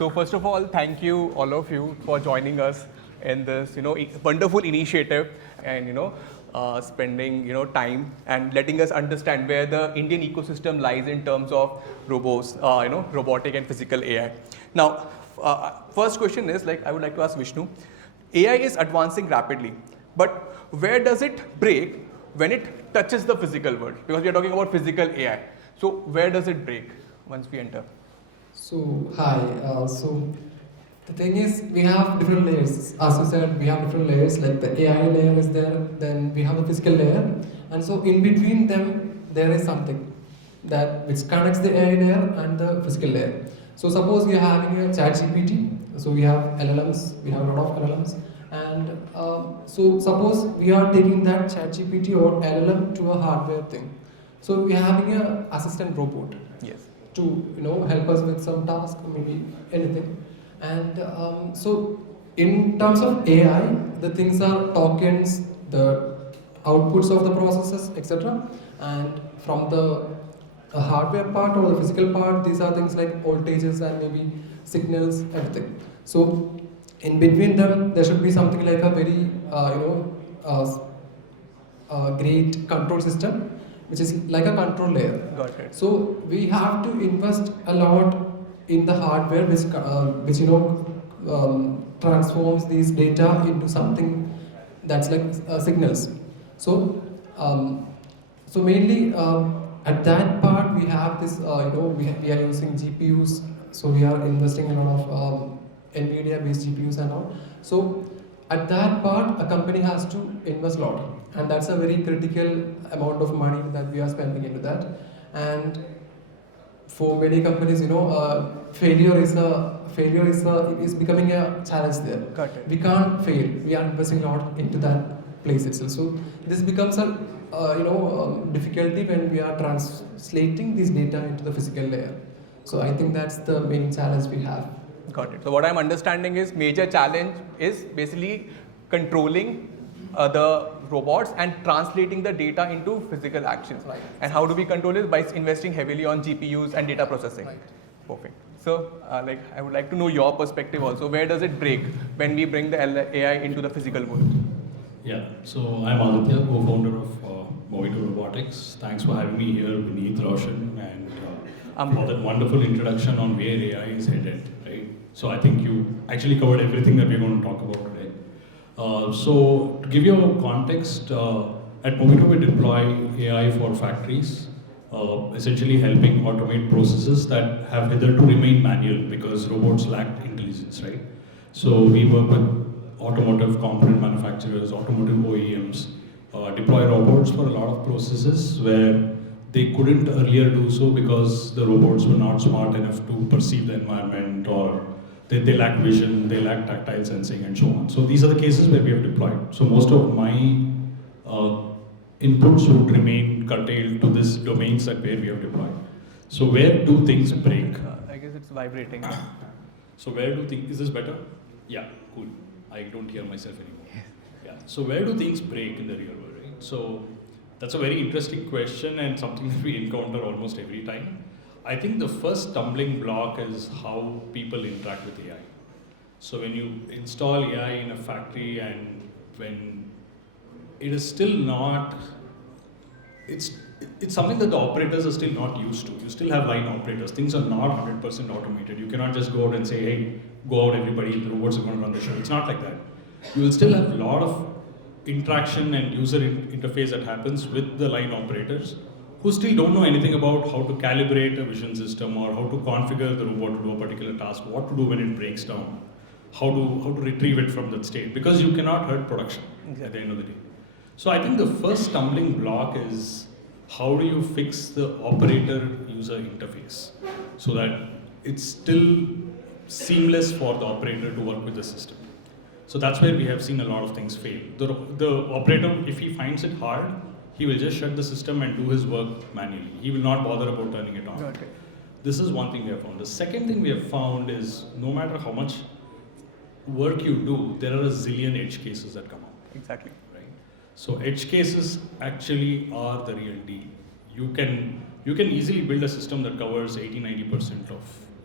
So first of all, thank you, all of you, for joining us in this, wonderful initiative, and spending time and letting us understand where the Indian ecosystem lies in terms of robotic and physical AI. Now, first question is I would like to ask Vishnu. AI is advancing rapidly, but where does it break when it touches the physical world? Because we are talking about physical AI. So where does it break once we enter? So, hi. So, the thing is, we have different layers. As you said, we have different layers, like the AI layer is there, then we have the physical layer. And so, in between them, there is something that which connects the AI layer and the physical layer. So, suppose we are having a chat GPT. So, we have LLMs, we have a lot of LLMs. And so, suppose we are taking that chat GPT or LLM to a hardware thing. So, we are having an assistant robot. Yes. To help us with some task or maybe anything. And so in terms of AI, the things are tokens, the outputs of the processes, etc. And from the hardware part or the physical part, these are things like voltages and maybe signals, everything. So in between them, there should be something like a very great control system, which is like a control layer. Got it. So we have to invest a lot in the hardware, which transforms these data into something that's like signals. So so mainly at that part we have this. We are using GPUs. So we are investing a lot of NVIDIA-based GPUs and all. So at that part, a company has to invest a lot, and that's a very critical amount of money that we are spending into that. And for many companies, failure is becoming a challenge there. Got it. We can't fail. We are investing a lot into that place itself. So this becomes a difficulty when we are translating this data into the physical layer. So I think that's the main challenge we have. Got it. So what I'm understanding is major challenge is basically controlling the robots and translating the data into physical actions. Right. And how do we control it? By investing heavily on GPUs and data processing. Right. Perfect. So I would like to know your perspective also. Where does it break when we bring the AI into the physical world? Yeah, so I'm Aditya, co-founder of Robotics. Thanks for having me here, Vineet, Roshan, and for that wonderful introduction on where AI is headed, right? So I think you actually covered everything that we're going to talk about today. So to give you a context, at Movito we deploy AI for factories, essentially helping automate processes that have hitherto remained manual because robots lacked intelligence, right? So we work with automotive component manufacturers, automotive OEMs, deploy robots for a lot of processes where they couldn't earlier do so because the robots were not smart enough to perceive the environment, or they lack vision, they lack tactile sensing, and so on. So these are the cases where we have deployed. So most of my inputs would remain curtailed to these domains that where we have deployed. So where do things break? I guess it's vibrating. So where do things, is this better? Yeah, cool. I don't hear myself anymore. Yeah. So where do things break in the real world, right? So that's a very interesting question and something that we encounter almost every time. I think the first stumbling block is how people interact with AI. So when you install AI in a factory and when it is still not, it's something that the operators are still not used to. You still have line operators. Things are not 100% automated. You cannot just go out and say, hey, go out everybody, the robots are going to run the show. It's not like that. You will still have a lot of interaction and user interface that happens with the line operators who still don't know anything about how to calibrate a vision system or how to configure the robot to do a particular task, what to do when it breaks down, how to retrieve it from that state, because you cannot hurt production at the end of the day. So I think the first stumbling block is how do you fix the operator-user interface so that it's still seamless for the operator to work with the system. So that's where we have seen a lot of things fail. The operator, if he finds it hard, he will just shut the system and do his work manually. He will not bother about turning it on. Okay. This is one thing we have found. The second thing we have found is no matter how much work you do, there are a zillion edge cases that come up. Exactly. Right? So edge cases actually are the real deal. You can easily build a system that covers 80-90% of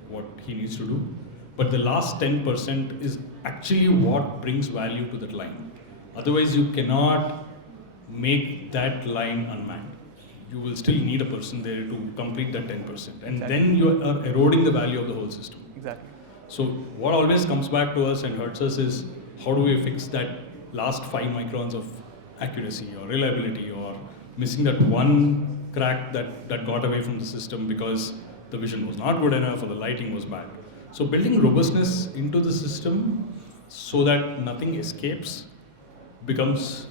what he needs to do. but the last 10% is actually what brings value to that line. Otherwise, you cannot make that line unmanned. You will still need a person there to complete that 10%. And Exactly. then you are eroding the value of the whole system. Exactly. So what always comes back to us and hurts us is how do we fix that last 5 microns of accuracy or reliability, or missing that one crack that got away from the system because the vision was not good enough or the lighting was bad. So building robustness into the system so that nothing escapes becomes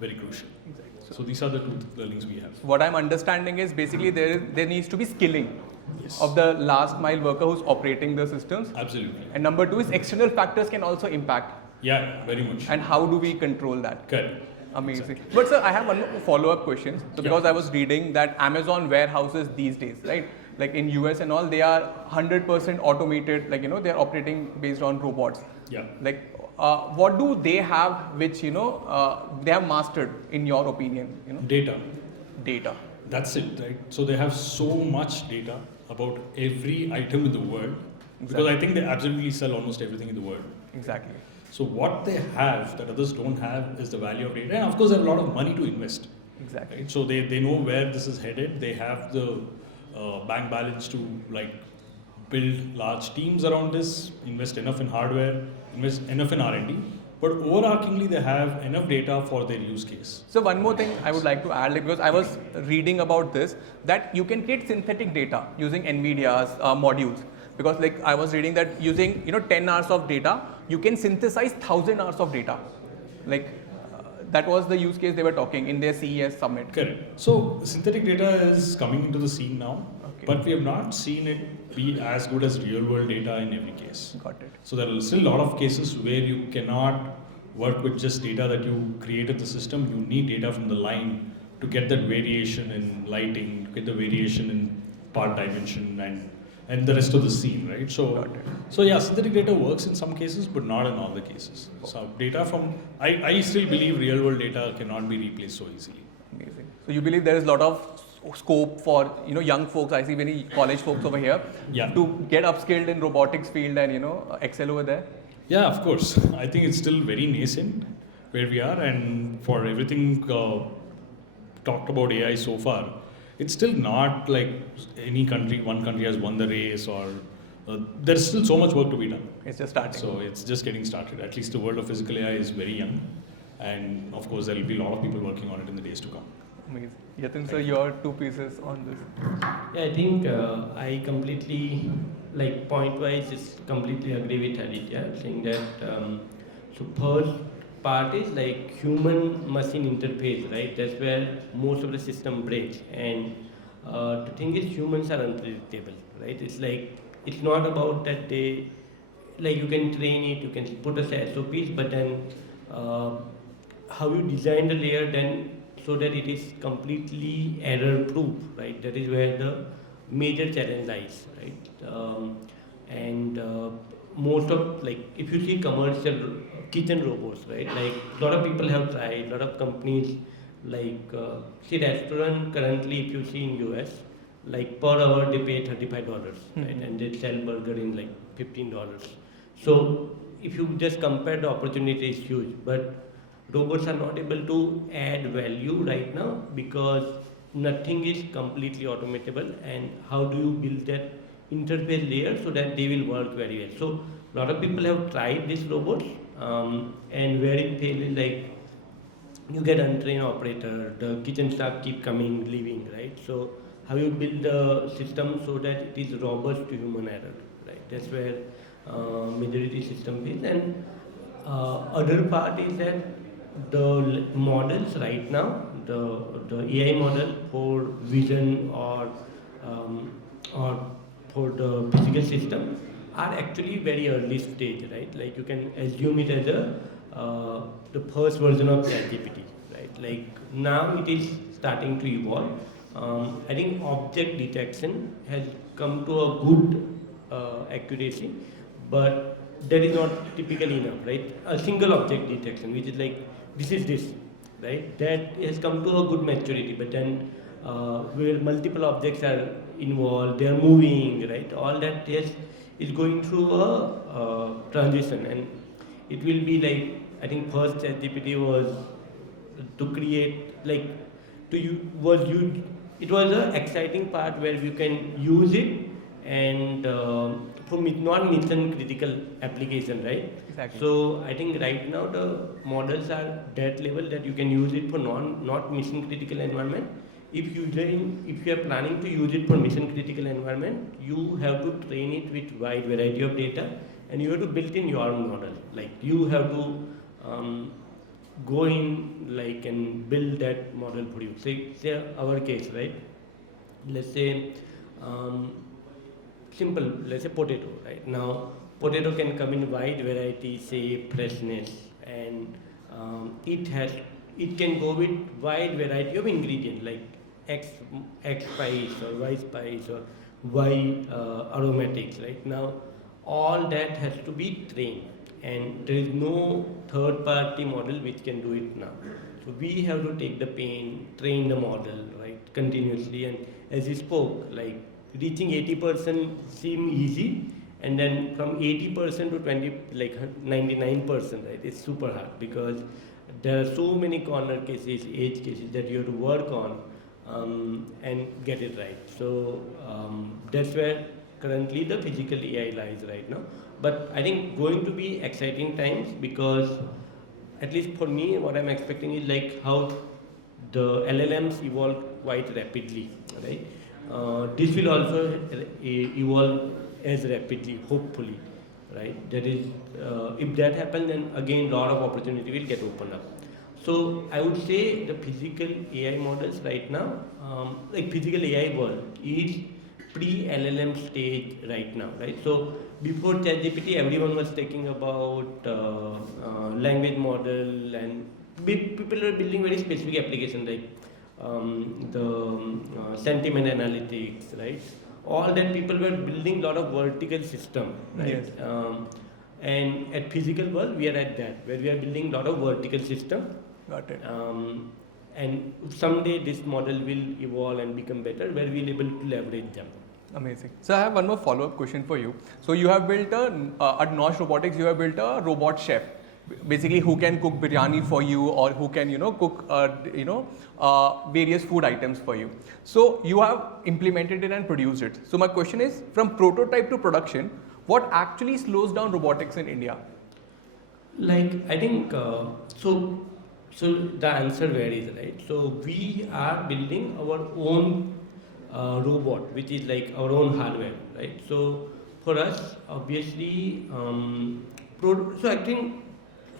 very crucial. Exactly. So these are the two learnings we have. What I'm understanding is basically there needs to be skilling Yes. of the last mile worker who's operating the systems. Absolutely. And number two is external factors can also impact. Yeah, very much. And how do we control that? Correct. Amazing. Exactly. But sir, I have one more follow-up question. So because Yeah. I was reading that Amazon warehouses these days, right? Like in US and all, they are 100% automated. Like they're operating based on robots. Yeah. Like, what do they have which they have mastered in your opinion? Data. Data. That's it, right? So they have so much data about every item in the world, because I think they absolutely sell almost everything in the world. Exactly. So what they have that others don't have is the value of data, and of course they have a lot of money to invest. Exactly. Right? So they know where this is headed. They have the bank balance to like build large teams around this, invest enough in hardware, invest enough in R&D. But overarchingly, they have enough data for their use case. So one more thing I would like to add, because I was reading about this, that you can create synthetic data using NVIDIA's modules. Because like I was reading that using 10 hours of data, you can synthesize 1,000 hours of data. Like that was the use case they were talking in their CES summit. Correct. So synthetic data is coming into the scene now, but we have not seen it be as good as real world data in every case. Got it. So there are still a lot of cases where you cannot work with just data that you created the system. You need data from the line to get that variation in lighting, to get the variation in part dimension and the rest of the scene, right? So yeah, synthetic data works in some cases, but not in all the cases. So data from, I still believe real world data cannot be replaced so easily. Amazing. So you believe there is a lot of scope for young folks, I see many college folks over here, to get upskilled in robotics field and excel over there? Yeah, of course. I think it's still very nascent where we are, and for everything talked about AI so far, it's still not like one country has won the race, or there's still so much work to be done. It's just starting. So it's just getting started. At least the world of physical AI is very young, and of course there will be a lot of people working on it in the days to come. Amazing. Yatin sir, your 2 pieces on this. Yeah, I think I completely, like point-wise, just completely agree with Aditya, saying that so first part is like human-machine interface, right? That's where most of the system breaks. And the thing is, humans are unpredictable, right? It's like, it's not about that they, like you can train it, you can put a SOPs, but then how you design the layer then so that it is completely error-proof, right? That is where the major challenge lies, right? And most of, like, if you see commercial kitchen robots, right? Like, a lot of people have tried, a lot of companies, like, see restaurant currently, if you see in US, like per hour they pay $35, right? And they sell burger in like $15. So if you just compare, the opportunity is huge, but robots are not able to add value right now because nothing is completely automatable. And how do you build that interface layer so that they will work very well? So a lot of people have tried these robots, and where it fails is like you get untrained operator, the kitchen staff keep coming, leaving, right? So how you build the system so that it is robust to human error, right? That's where majority system is. And other part is that the models right now, the AI model for vision or for the physical system are actually very early stage, right? Like you can assume it as the first version of ChatGPT, right? Like now it is starting to evolve. I think object detection has come to a good accuracy, but that is not typically enough, right? A single object detection, which is like, this is this, right? That has come to a good maturity, but then where multiple objects are involved, they are moving, right? All that has is going through a transition, and it will be like, I think first ChatGPT was to create like to you was you. It was an exciting part where you can use it and for non-mission critical application, right? Exactly. So I think right now the models are that level that you can use it for not mission critical environment. If you are planning to use it for mission critical environment, you have to train it with wide variety of data, and you have to build in your model. Like you have to go in like and build that model for you. Say our case, right? Let's say simple. Let's say potato, right? Now potato can come in wide variety, shape, freshness, and it can go with wide variety of ingredients like X spice or Y spice or Y aromatics. Right now, all that has to be trained, and there is no third-party model which can do it now. So we have to take the pain, train the model, right, continuously. And as you spoke, like reaching 80% seem easy, and then from 80% to 20, like 99%, right, it's super hard because there are so many corner cases, edge cases that you have to work on and get it right. So that's where currently the physical AI lies right now. But I think going to be exciting times because at least for me, what I'm expecting is like how the LLMs evolve quite rapidly, right? This will also evolve as rapidly, hopefully, right? That is, if that happens, then again, a lot of opportunity will get opened up. So I would say the physical AI models right now, like physical AI world is pre-LLM stage right now, right? So before ChatGPT, everyone was talking about language model, and people were building very specific applications like the sentiment analytics, right? All that people were building a lot of vertical system, right? Yes. And at physical world, we are at that, where we are building a lot of vertical system. Got it. And someday this model will evolve and become better, where we'll be able to leverage them. Amazing. So I have one more follow-up question for you. So you have built at Nosh Robotics, you have built a robot chef, basically who can cook biryani for you, or who can cook various food items for you. So you have implemented it and produced it. So my question is, from prototype to production, what actually slows down robotics in India? Like I think so the answer varies, right? So we are building our own robot, which is like our own hardware, right? So for us, obviously, so I think,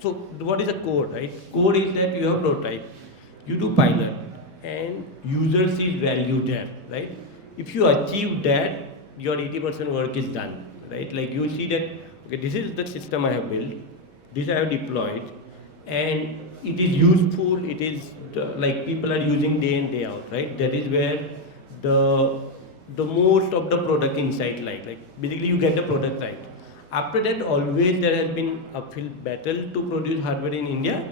so what is a core, right? Core is that you have prototype, you do pilot, and users see value there, right? If you achieve that, your 80% work is done, right? Like you see that, okay, this is the system I have built, this I have deployed, and it is useful, it is like people are using day in, day out, right? That is where the most of the product insight like basically you get the product right. After that, always there has been a uphill battle to produce hardware in India,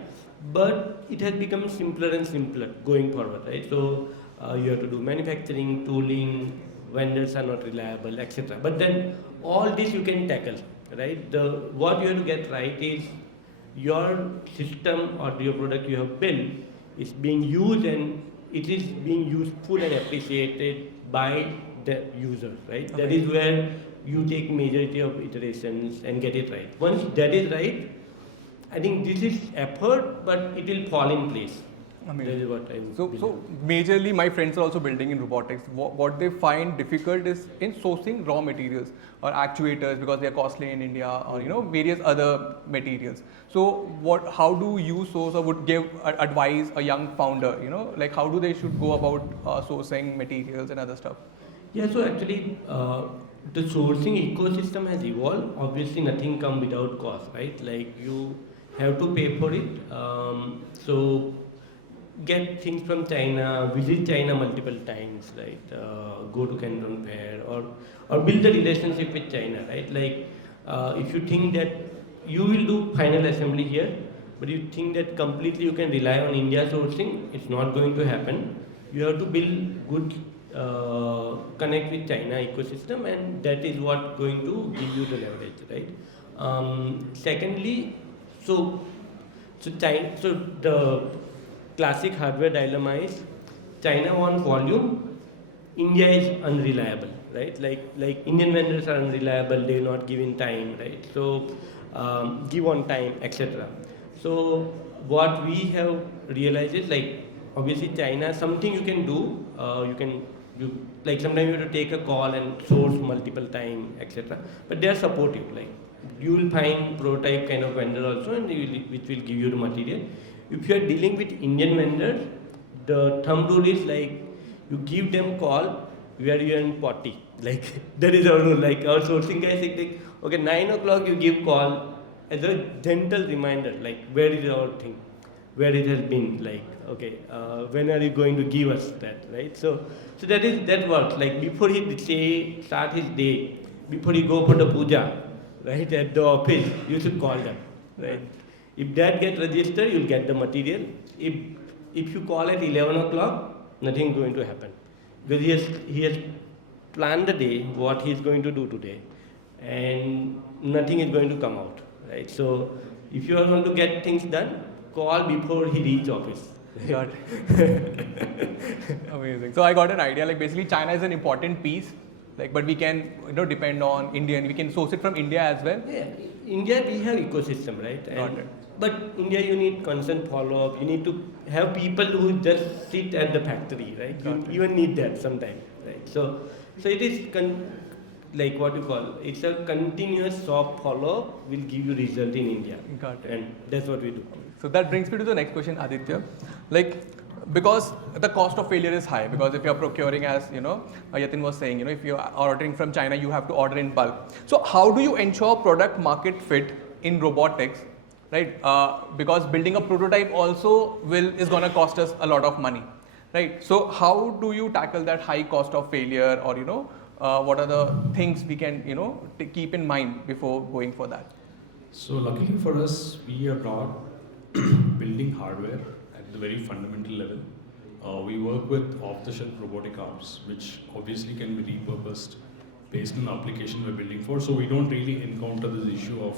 but it has become simpler and simpler going forward, right? So you have to do manufacturing, tooling, vendors are not reliable, etc. But then all this you can tackle, right? What you have to get right is your system or your product you have built is being used, and it is being useful and appreciated by the user, right? Okay. That is where you take majority of iterations and get it right. Once that is right, I think this is effort, but it will fall in place. That is what I believe. So majorly my friends are also building in robotics. What they find difficult is in sourcing raw materials or actuators because they are costly in India, or various other materials. So how do you source, or would give advise a young founder, like how do they should go about sourcing materials and other stuff? Yeah, so actually the sourcing ecosystem has evolved. Obviously nothing comes without cost, right? Like you have to pay for it. So get things from China, visit China multiple times, right? Go to Canton Fair, or build a relationship with China, right? Like if you think that you will do final assembly here, but you think that completely you can rely on India sourcing, it's not going to happen. You have to build good connect with China ecosystem, and that is what going to give you the leverage, right? Secondly, so the classic hardware dilemma is China wants volume, India is unreliable, right? Like Indian vendors are unreliable, they not give in time, right? So give on time, etc. So what we have realized is like obviously China something you can do, you like sometimes you have to take a call and source multiple time, etc. But they are supportive, like you will find prototype kind of vendor also, and which will give you the material. If you are dealing with Indian vendors, the thumb rule is like you give them call where you are in potty. Like that is our rule. Like our sourcing guys say, like, okay, 9 o'clock you give call as a gentle reminder, like where is our thing, where it has been, like okay, when are you going to give us that, right? So that works. Like before he start his day, before he go for the puja, right, at the office, you should call them, right? If that get registered, you'll get the material. If you call at 11 o'clock, nothing is going to happen, because he has planned the day, what he is going to do today, and nothing is going to come out, right? So if you are going to get things done, call before he reach office. Got it. Amazing. So I got an idea. Like basically, China is an important piece. Like, but we can depend on Indian. We can source it from India as well. Yeah, India we have ecosystem, right? Got it. But India you need constant follow up. You need to have people who just sit at the factory, right? You even need that sometimes, right? So it is like what you call, it's a continuous shop follow up will give you result in India. Got it. And that's what we do. So that brings me to the next question, Aditya. Like, because the cost of failure is high, because if you're procuring, as Yatin was saying, if you're ordering from China, you have to order in bulk. So how do you ensure product market fit in robotics, right? Because building a prototype also is going to cost us a lot of money, right? So how do you tackle that high cost of failure, or what are the things we can keep in mind before going for that? So luckily for us, we are not building hardware at the very fundamental level. We work with off-the-shelf robotic arms, which obviously can be repurposed based on the application we're building for. So we don't really encounter this issue of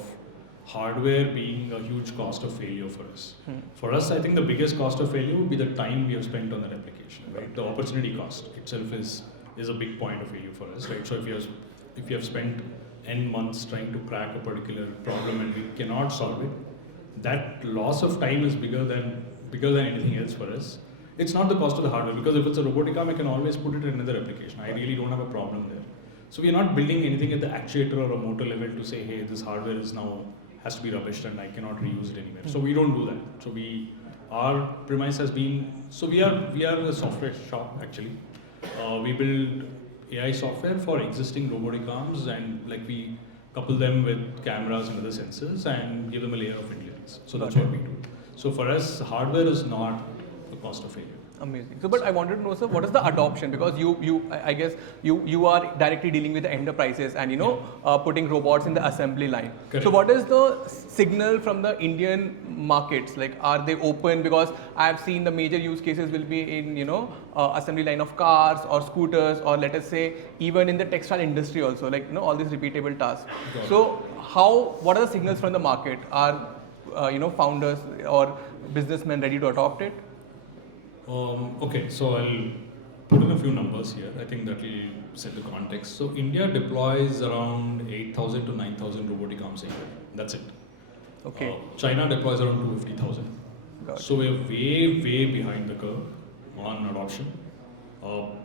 hardware being a huge cost of failure for us. For us, I think the biggest cost of failure would be the time we have spent on that application, right? The opportunity cost itself is a big point of failure for us, right? So if you have spent N months trying to crack a particular problem and we cannot solve it, that loss of time is bigger than anything else for us. It's not the cost of the hardware, because if it's a robotic arm, I can always put it in another application. I really don't have a problem there. So we are not building anything at the actuator or a motor level to say, hey, this hardware has to be rubbished and I cannot reuse it anywhere. So we don't do that. So our premise has been, so we are a software shop actually. We build AI software for existing robotic arms, and like we couple them with cameras and other sensors and give them a layer of intelligence. So that's what we do. So for us, hardware is not a cost of failure. Amazing. So, but I wanted to know, sir, what is the adoption? Because I guess you are directly dealing with the enterprises and putting robots in the assembly line. Correct. So, what is the signal from the Indian markets? Like, are they open? Because I have seen the major use cases will be in assembly line of cars or scooters, or let us say even in the textile industry also, like all these repeatable tasks. So, what are the signals from the market? Are founders or businessmen ready to adopt it? Okay, so I'll put in a few numbers here. I think that will set the context. So India deploys around 8,000 to 9,000 robotic arms a year. That's it. Okay. China deploys around 250,000. So we're way, way behind the curve on adoption.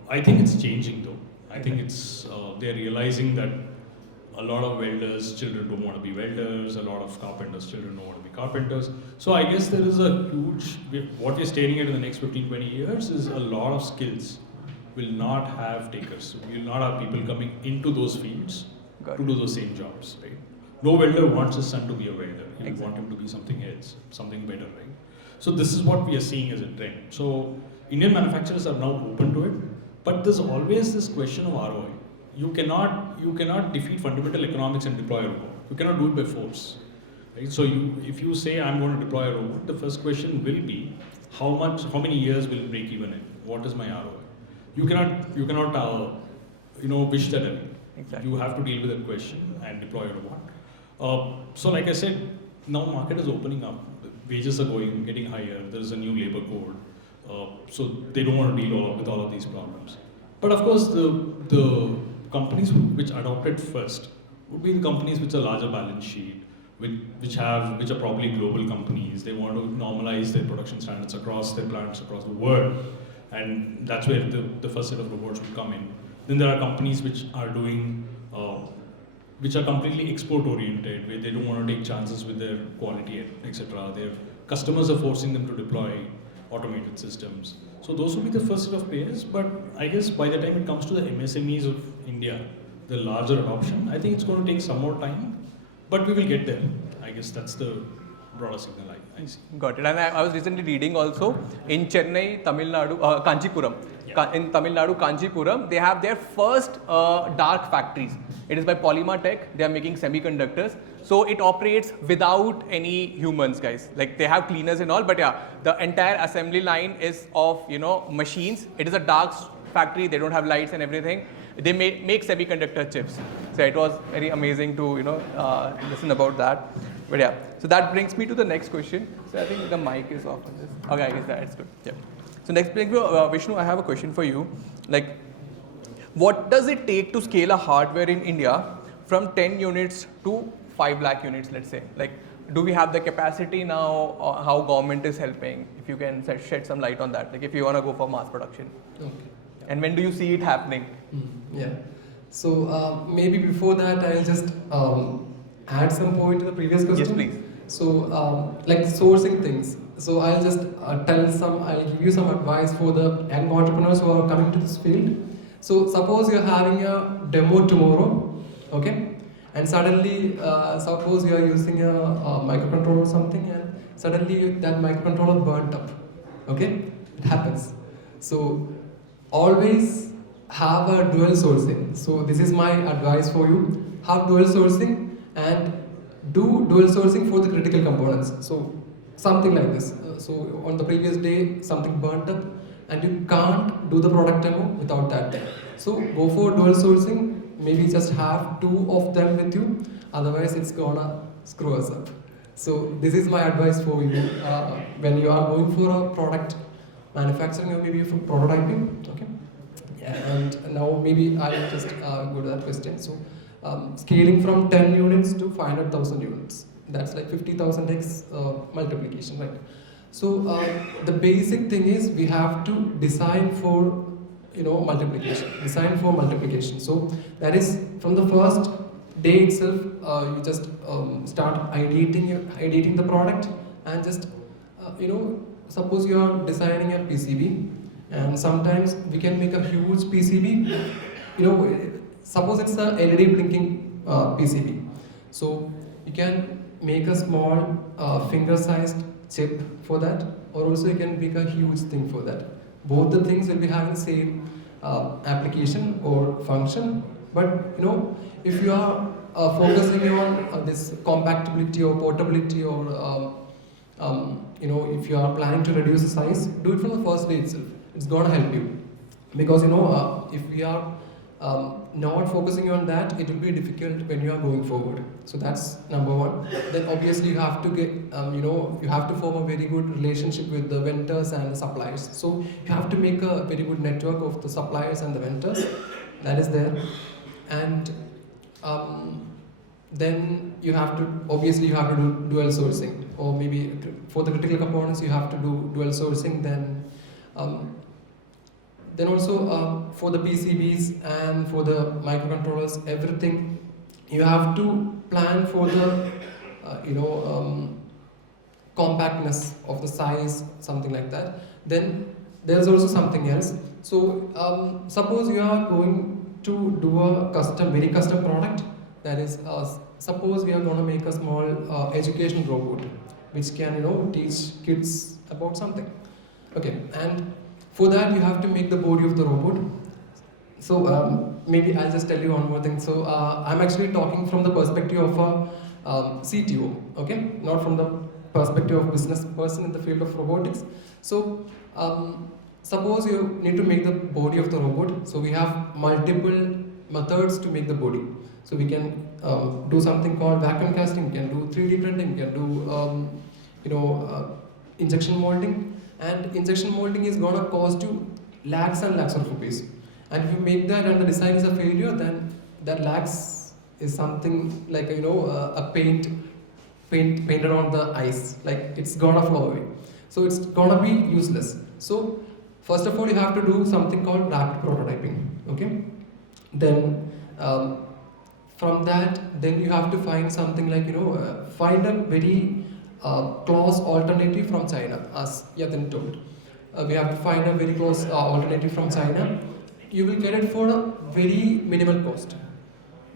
I think it's changing though. I think it's they're realizing that a lot of welders' children don't want to be welders, a lot of carpenters' children don't want to be carpenters. So I guess there is a huge, what we're staring at in the next 15, 20 years is a lot of skills will not have takers. We will not have people coming into those fields to do those same jobs, right? No welder wants his son to be a welder. He want him to be something else, something better, right? So this is what we are seeing as a trend. So Indian manufacturers are now open to it, but there's always this question of ROI. You cannot defeat fundamental economics and deploy a robot. You cannot do it by force. Right? So if you say I'm going to deploy a robot, the first question will be how many years will it break even in? What is my ROI? you cannot wish that away. Exactly. You have to deal with that question and deploy a robot. So like I said, now market is opening up. The wages are getting higher. There is a new labor code. So they don't want to deal with all of these problems. But of course, the companies which adopt it first would be the companies which are larger balance sheet, which are probably global companies. They want to normalize their production standards across their plants across the world, and that's where the first set of robots will come in. Then there are companies which are doing, which are completely export oriented, where they don't want to take chances with their quality, etc. Their customers are forcing them to deploy automated systems. So those will be the first set of players. But I guess by the time it comes to the MSMEs of India, the larger adoption, I think it's going to take some more time, but we will get there. I guess that's the broader signal I see. Got it. And I was recently reading also in Chennai, Tamil Nadu, Kanchipuram. Yeah. In Tamil Nadu, Kanchipuram, they have their first dark factories. It is by Polymer Tech. They are making semiconductors. So it operates without any humans, guys. Like they have cleaners and all, but yeah, the entire assembly line is of machines. It is a dark factory. They don't have lights and everything. They make semiconductor chips. So it was very amazing to listen about that. But yeah, so that brings me to the next question. So I think the mic is off on this. Okay, I guess that's good. Yeah. So next, Vishnu, I have a question for you. Like, what does it take to scale a hardware in India from 10 units to 5 lakh units, let's say? Like, do we have the capacity now, or how government is helping? If you can shed some light on that, like if you want to go for mass production. Okay. And when do you see it happening? Yeah. So maybe before that, I'll just add some point to the previous question. Yes, please. So like sourcing things. So I'll just I'll give you some advice for the young entrepreneurs who are coming to this field. So suppose you're having a demo tomorrow, okay? And suddenly, suppose you are using a microcontroller or something, and suddenly that microcontroller burnt up, okay? It happens. So always have a dual sourcing. So this is my advice for you. Have dual sourcing and do dual sourcing for the critical components. So something like this. So on the previous day, something burnt up and you can't do the product demo without that thing. So go for dual sourcing. Maybe just have 2 of them with you. Otherwise, it's gonna screw us up. So this is my advice for you when you are going for a product manufacturing or maybe for prototyping. Okay. Yeah, and now maybe I'll just go to that question. So scaling from 10 units to 500,000 units. That's like 50,000x multiplication, right? So the basic thing is we have to design for multiplication. Design for multiplication. So that is from the first day itself. You just start ideating the product and just suppose you are designing a PCB, and sometimes we can make a huge PCB. Suppose it's a LED blinking PCB. So you can make a small finger-sized chip for that, or also you can make a huge thing for that. Both the things will be having the same application or function, but if you are focusing on this compactability or portability, or if you are planning to reduce the size, do it from the first day itself. It's gonna help you, because if we are not focusing on that, it will be difficult when you are going forward. So that's number one. Then obviously you have to get, you have to form a very good relationship with the vendors and the suppliers. So you have to make a very good network of the suppliers and the vendors. That is there. And then you have to do dual sourcing, or maybe for the critical components you have to do dual sourcing. Then also for the PCBs and for the microcontrollers, everything you have to plan for the compactness of the size, something like that. Then there's also something else. So suppose you are going to do a very custom product. That is, suppose we are going to make a small education robot which can teach kids about something. Okay, and for that you have to make the body of the robot. So maybe I'll just tell you one more thing. So I'm actually talking from the perspective of a CTO, okay, not from the perspective of business person in the field of robotics. So suppose you need to make the body of the robot, so we have multiple methods to make the body. So we can do something called vacuum casting, we can do 3D printing, we can do injection molding, and injection molding is gonna cost you lakhs and lakhs of rupees. And if you make that and the design is a failure, then that lakhs is something like a painted on the ice, like it's gonna flow away. So it's gonna be useless. So first of all, you have to do something called rapid prototyping. Okay, then from that, then you have to find something like find a very close alternative from China, as Yatin told. We have to find a very close alternative from China. You will get it for a very minimal cost.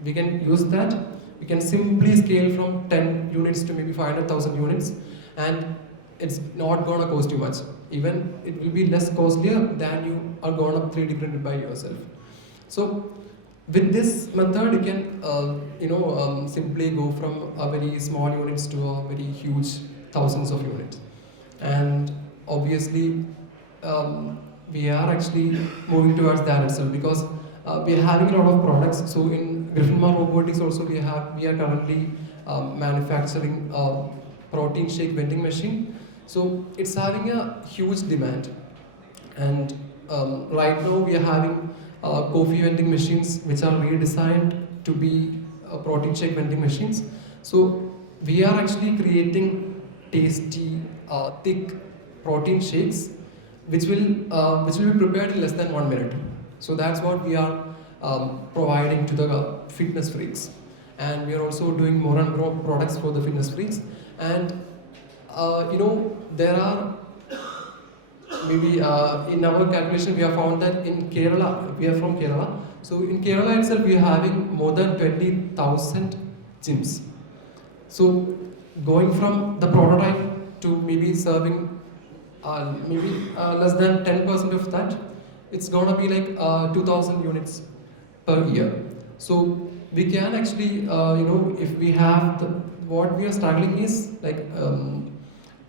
We can use that. We can simply scale from 10 units to maybe 500,000 units, and it's not gonna cost you much. Even it will be less costlier than you are gonna 3D print it by yourself. So with this method, you can simply go from a very small units to a very huge thousands of units. And obviously, we are actually moving towards that itself, because we are having a lot of products. So in Vishnu Robotics also we are currently manufacturing a protein shake vending machine. So it's having a huge demand, and right now we are having coffee vending machines which are redesigned to be protein shake vending machines. So we are actually creating tasty, thick protein shakes which will be prepared in less than 1 minute. So that's what we are providing to the fitness freaks, and we are also doing more and more products for the fitness freaks. And there are maybe in our calculation we have found that in Kerala, we are from Kerala, so in Kerala itself we are having more than 20,000 gyms. So going from the prototype to maybe serving less than 10% of that, it's gonna be like 2,000 units per year. So we can actually, if we have what we are struggling is like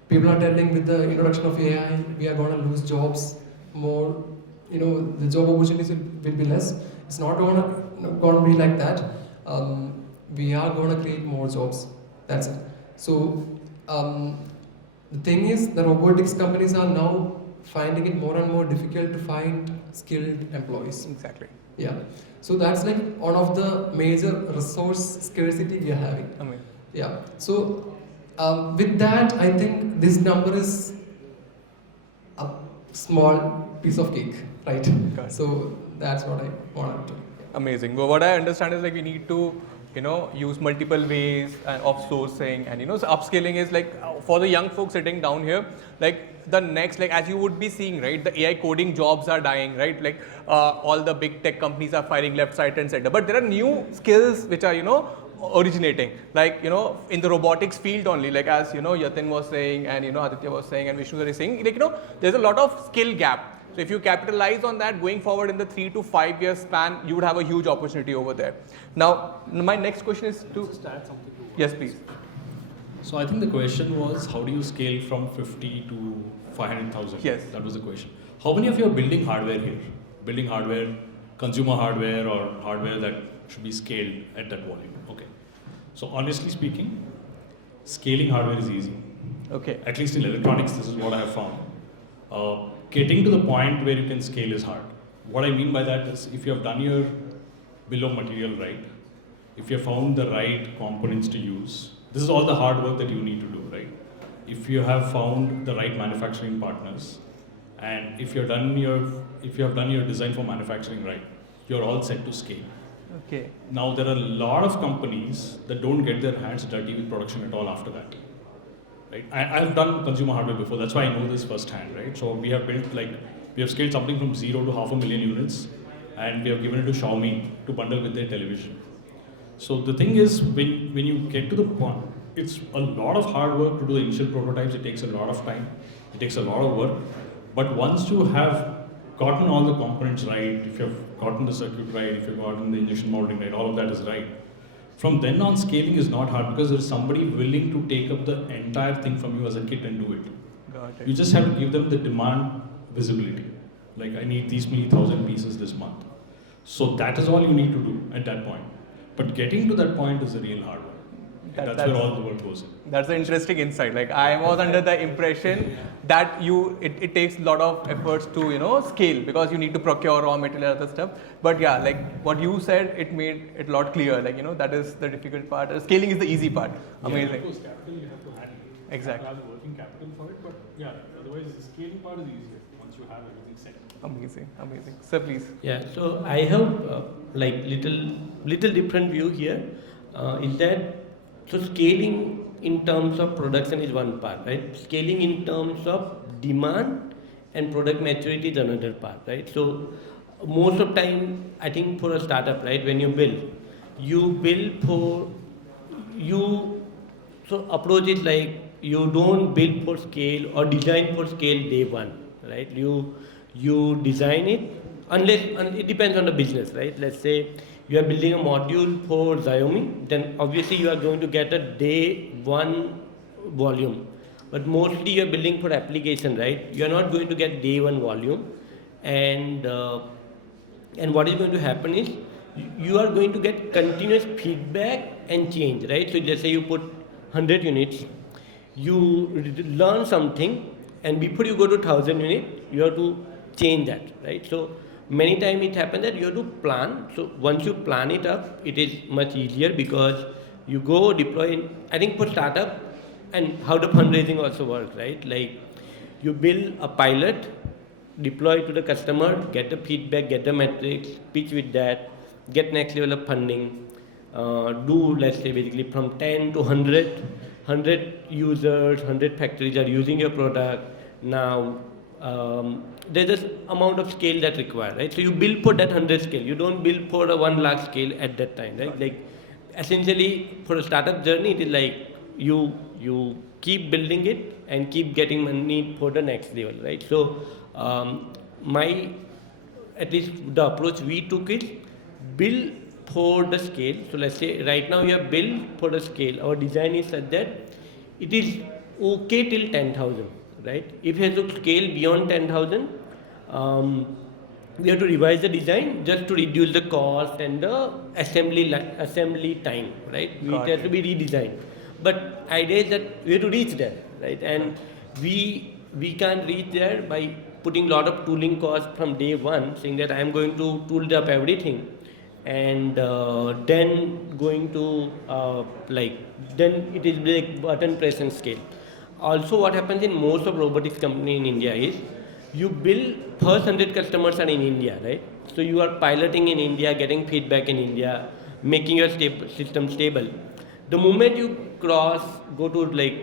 people are telling with the introduction of AI, we are gonna lose jobs more. The job opportunities will be less. It's not gonna be like that. We are gonna create more jobs. That's it. So the thing is, the robotics companies are now finding it more and more difficult to find skilled employees. Exactly. Yeah. So that's like one of the major resource scarcity we are having. I mean, Yeah. So with that, I think this number is a small piece of cake, right? Got it. So that's what I wanted to. amazing. But what I understand is like we need to, use multiple ways of sourcing, and so upscaling is like for the young folks sitting down here, like the next, like as you would be seeing, right, the AI coding jobs are dying, right? Like all the big tech companies are firing left, right, and center. But there are new skills which are, originating, like in the robotics field only, like as Yatin was saying, and Aditya was saying, and Vishnu is saying, like there's a lot of skill gap. So if you capitalize on that going forward in the 3 to 5 year span, you would have a huge opportunity over there. Now, my next question is to Just add something to what yes, you please. said. So I think the question was, how do you scale from 50 to 500,000? Yes. That was the question. How many of you are building hardware here? Building hardware, consumer hardware, or hardware that should be scaled at that volume? Okay. So honestly speaking, scaling hardware is easy. Okay. At least in electronics, this is what I have found. Getting to the point where you can scale is hard. What I mean by that is, if you have done your bill of material right, if you have found the right components to use, this is all the hard work that you need to do, right? If you have found the right manufacturing partners, and if you have done your design for manufacturing right, you're all set to scale. Okay. Now there are a lot of companies that don't get their hands dirty with production at all after that. Right? I've done consumer hardware before, that's why I know this firsthand, right? So we have scaled something from 0 to 500,000 units, and we have given it to Xiaomi to bundle with their television. So the thing is, when you get to the point, it's a lot of hard work to do the initial prototypes. It takes a lot of time, it takes a lot of work. But once you have gotten all the components right, if you have gotten the circuit right, if you've gotten the injection molding right, all of that is right, from then on scaling is not hard, because there's somebody willing to take up the entire thing from you as a kit and do it. Got it. You just have to give them the demand visibility. Like I need these many thousand pieces this month. So that is all you need to do at that point. But getting to that point is the real hard work. And that's where all the work goes in. That's an interesting insight. Like I was under the impression that it takes a lot of efforts to scale, because you need to procure raw material and other stuff. But yeah, like what you said, it made it a lot clear. Like that is the difficult part. Scaling is the easy part. Amazing. Yeah, of course, capital you have to handle. Exactly. You have to have the working capital for it, but yeah, otherwise the scaling part is easier once you have everything set. Amazing, amazing. Sir, please. Yeah, so I have like little different view here. Is that so scaling in terms of production is one part, right? Scaling in terms of demand and product maturity is another part, right? So most of time, I think for a startup, right, when you build for you. So approach is like you don't build for scale or design for scale day one, right? You design it unless it depends on the business, right? Let's say you are building a module for Xiaomi, then obviously you are going to get a day one volume. But mostly you are building for application, right? You are not going to get day one volume, and what is going to happen is you are going to get continuous feedback and change, right? So let's say you put 100 units, you learn something, and before you go to 1000 units, you have to change that, right? So many times it happens that you have to plan. So once you plan it up, it is much easier because you go deploy. I think for startup and how the fundraising also works, right? Like you build a pilot, deploy to the customer, get the feedback, get the metrics, pitch with that, get next level of funding, do let's say basically from 10 to 100 users, 100 factories are using your product. Now there's this amount of scale that required, right? So you build for that 100 scale. You don't build for a 1 lakh scale at that time, right? Like essentially for a startup journey, it is like you keep building it and keep getting money for the next level, right? So at least the approach we took is build for the scale. So let's say right now we have built for the scale. Our design is such that it is okay till 10,000. Right? If you have to scale beyond 10,000, we have to revise the design just to reduce the cost and the assembly time, right? It has to be redesigned. But idea is that we have to reach there, right? And we can't reach there by putting a lot of tooling costs from day one, saying that I am going to tool up everything, and then going to then it is like button press and scale. Also, what happens in most of robotics company in India is you build first 100 customers are in India, right? So you are piloting in India, getting feedback in India, making your system stable. The moment you go to like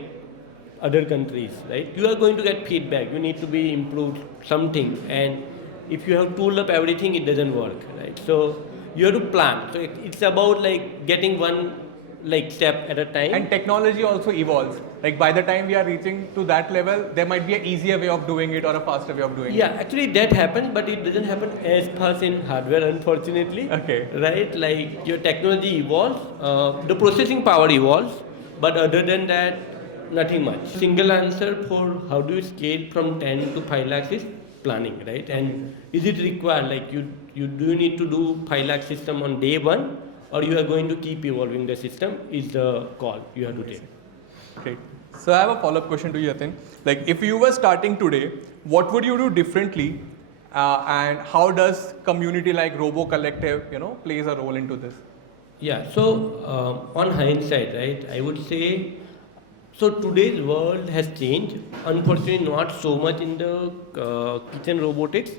other countries, right? You are going to get feedback. You need to be improved something, and if you have tooled up everything, it doesn't work, right? So you have to plan. So it's about like getting one step at a time. And technology also evolves. Like by the time we are reaching to that level, there might be an easier way of doing it or a faster way of doing it. Yeah, actually that happens, but it doesn't happen as fast in hardware, unfortunately. Okay. Right? Like your technology evolves, the processing power evolves, but other than that, nothing much. Single answer for how do you scale from 10 to 5 lakhs is planning, right? And is it required? Like you do need to do 5 lakh system on day one, or you are going to keep evolving the system is the call you have to take. Great. So I have a follow-up question to you, Yatin. Like if you were starting today, what would you do differently, and how does community like Robo Collective, plays a role into this? Yeah. So on hindsight, right, I would say, so today's world has changed. Unfortunately, not so much in the kitchen robotics,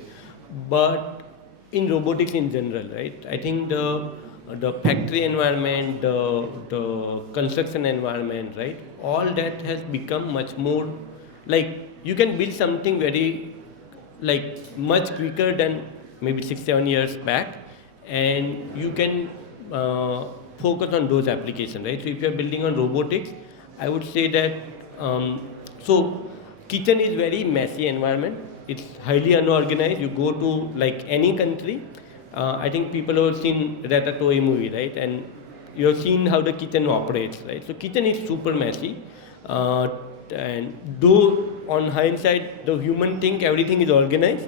but in robotics in general, right? I think the factory environment, the construction environment, right? All that has become much more like you can build something very much quicker than maybe 6-7 years back, and you can focus on those applications, right? So if you are building on robotics, I would say that so kitchen is very messy environment. It's highly unorganized. You go to like any country. I think people have seen Ratatouille movie, right? And you have seen how the kitchen operates, right? So kitchen is super messy. And though on hindsight, the human think everything is organized,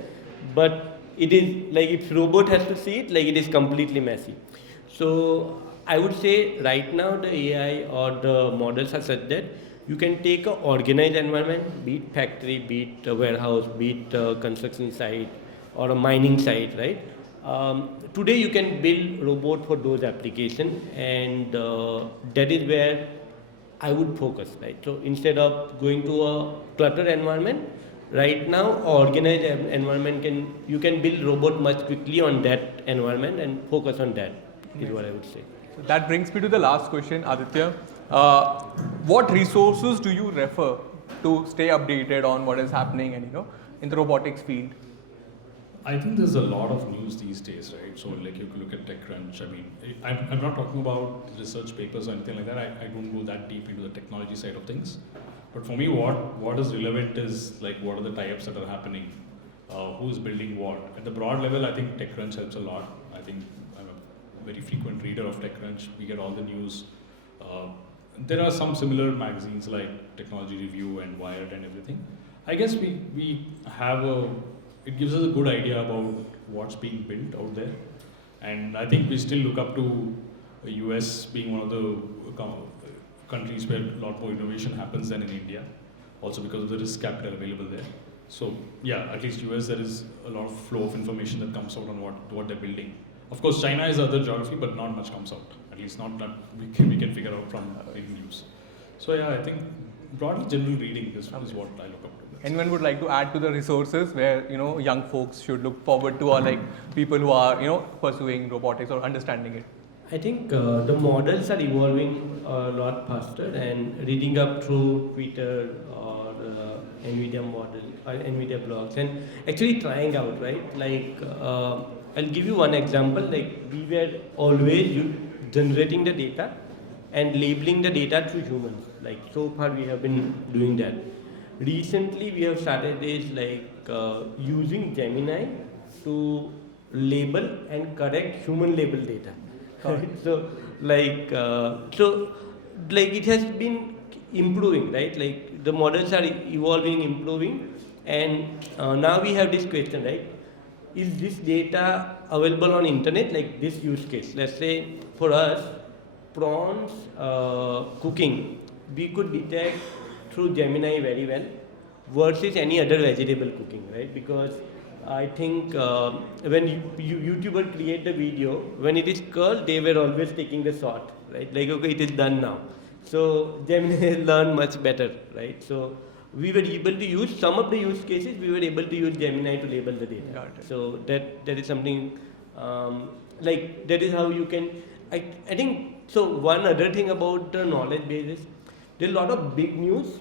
but it is like if robot has to see it, like it is completely messy. So I would say right now the AI or the models are such that you can take a organized environment, be it factory, be it a warehouse, be it a construction site or a mining site, right? Today you can build robot for those applications, and that is where I would focus, right? So instead of going to a cluttered environment, right now organized environment you can build robot much quickly on that environment and focus on that is what I would say. So that brings me to the last question, Aditya. What resources do you refer to stay updated on what is happening and in the robotics field? I think there's a lot of news these days, right? So like you could look at TechCrunch. I mean, I'm not talking about research papers or anything like that. I don't go that deep into the technology side of things. But for me, what is relevant is like what are the tie-ups that are happening, who's building what. At the broad level, I think TechCrunch helps a lot. I think I'm a very frequent reader of TechCrunch. We get all the news. There are some similar magazines like Technology Review and Wired and everything. I guess we have it gives us a good idea about what's being built out there. And I think we still look up to the US being one of the countries where a lot more innovation happens than in India, also because of the risk capital available there. So yeah, at least US there is a lot of flow of information that comes out on what they're building. Of course, China is the other geography, but not much comes out. At least not that we can figure out from news. So yeah, I think broadly general reading is what I look up to. Anyone would like to add to the resources where young folks should look forward to, or like people who are pursuing robotics or understanding it? I think the models are evolving a lot faster, and reading up through Twitter or NVIDIA model or NVIDIA blogs and actually trying out, right? Like I'll give you one example. Like we were always generating the data and labeling the data through humans. Like so far we have been doing that. Recently we have started this like using Gemini to label and correct human label data. So like it has been improving, right? Like the models are evolving, improving, and now we have this question, right? Is this data available on internet? Like this use case, let's say for us, prawns cooking, we could detect through Gemini very well versus any other vegetable cooking, right? Because I think when YouTuber create the video, when it is curled, they were always taking the shot, right? Like, okay, it is done now. So Gemini has learned much better, right? So we were able to use some of the use cases. We were able to use Gemini to label the data. So that is something like that is how you can. I think so. One other thing about the knowledge base is there are a lot of big news,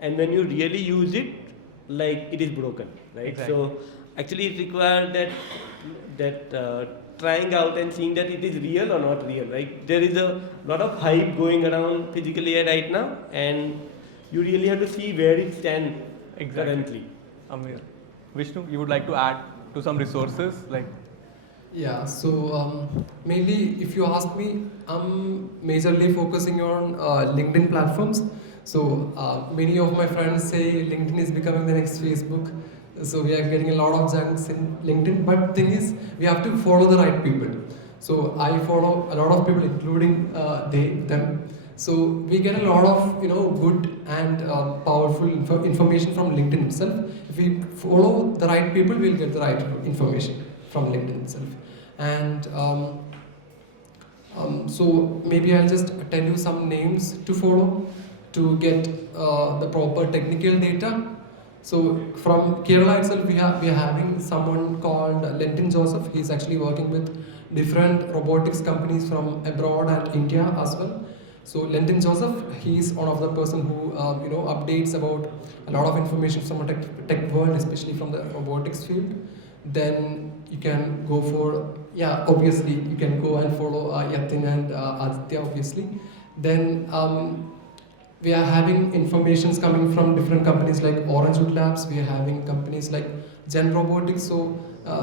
and when you really use it, like it is broken, right? Exactly. So actually it requires that trying out and seeing that it is real or not real, right? There is a lot of hype going around physical AI right now, and you really have to see where it stands currently. Amazing. Vishnu, you would like to add to some resources like? Yeah, so mainly if you ask me, I'm majorly focusing on LinkedIn platforms. So many of my friends say LinkedIn is becoming the next Facebook. So we are getting a lot of junks in LinkedIn, but thing is, we have to follow the right people. So I follow a lot of people, including them. So we get a lot of good and powerful information from LinkedIn itself. If we follow the right people, we'll get the right information from LinkedIn itself. And so maybe I'll just tell you some names to follow to get the proper technical data. So from Kerala itself, we are having someone called Lentin Joseph. He's actually working with different robotics companies from abroad and India as well. So Lentin Joseph, he's one of the person who updates about a lot of information from the tech world, especially from the robotics field. Then you can go for obviously you can go and follow Yatin and Aditya obviously. Then we are having informations coming from different companies like Orangewood Labs. We are having companies like Gen Robotics. So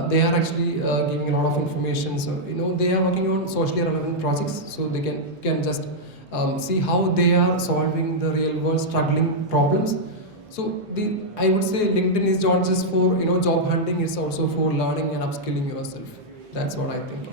they are actually giving a lot of information. So they are working on socially relevant projects. So they can just see how they are solving the real world struggling problems. So I would say LinkedIn is not just for job hunting; it's also for learning and upskilling yourself. That's what I think.